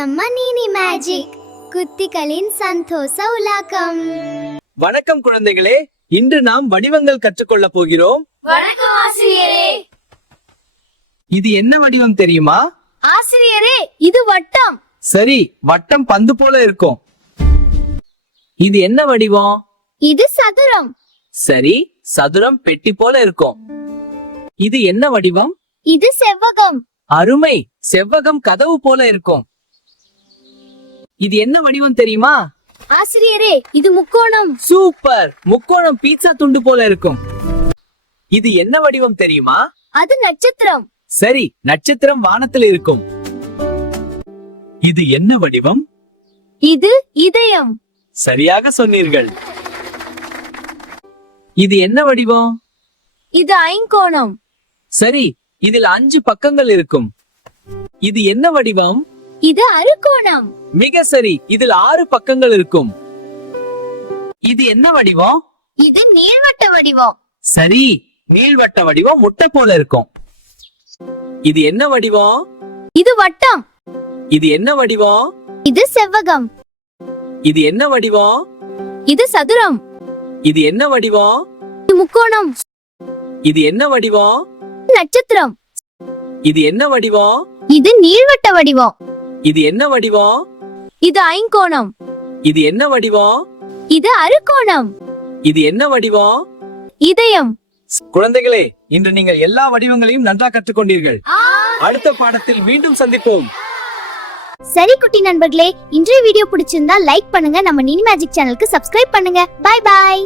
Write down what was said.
நம்ம நீனி மேஜிக் குத்திகளின் சந்தோஷ உலகம். வணக்கம் குழந்தைகளே, இன்று நாம் வடிவங்கள் கற்றுக்கொள்ள போகிறோம். வணக்கம் ஆசிரியரே. இது என்ன வடிவம் தெரியுமா? ஆசிரியரே, இது வட்டம். சரி, வட்டம் பந்து போல இருக்கும். இது என்ன வடிவம்? இது சதுரம். சரி, சதுரம் பெட்டி போல இருக்கும். இது என்ன வடிவம்? இது செவ்வகம். அருமை, செவ்வகம் கதவு போல இருக்கும். இது என்ன வடிவம் தெரியுமா? ஆசிரியரே, இது முக்கோணம். சூப்பர், முக்கோணம் பீட்சா துண்டு போல இருக்கும். இது என்ன வடிவம் தெரியுமா? அது நட்சத்திரம். சரி, நட்சத்திரம் வானத்தில் இருக்கும். இது என்ன வடிவம்? இது இதயம். சரியாக சொன்னீர்கள். இது என்ன வடிவம்? இது ஐங்கோணம். சரி, இதில் 5 பக்கங்கள் இருக்கும். இது என்ன வடிவம்? இது அறுகோணம். மிக சரி, இதில் 6 பக்கங்கள் இருக்கும். இது என்ன வடிவம்? இது நீள்வட்ட வடிவம். சரி, நீள்வட்ட வடிவம் முட்டை போல இருக்கும். இது என்ன வடிவம்? இது வட்டம். இது என்ன வடிவம்? இது செவ்வகம். இது என்ன வடிவம்? இது சதுரம். இது என்ன வடிவம்? இது முக்கோணம். இது என்ன வடிவம்? நட்சத்திரம். இது என்ன வடிவம்? இது நீள்வட்ட வடிவம். இது என்ன வடிவம்? இது ஐங்கோணம். இது என்ன வடிவம்? இது அறுகோணம். இது என்ன வடிவம்? இதயம். குழந்தைகளே, இன்று நீங்கள் எல்லா வடிவங்களையும் நன்றாக கற்றுக்கொண்டீர்கள். அடுத்த பாடத்தில் மீண்டும் சந்திப்போம். சரி குட்டி நண்பர்களே, இன்றைய வீடியோ பிடிச்சிருந்தா லைக் பண்ணுங்க, நம்ம நீனி மேஜிக் சேனலுக்கு சப்ஸ்கிரைப் பண்ணுங்க. Bye bye.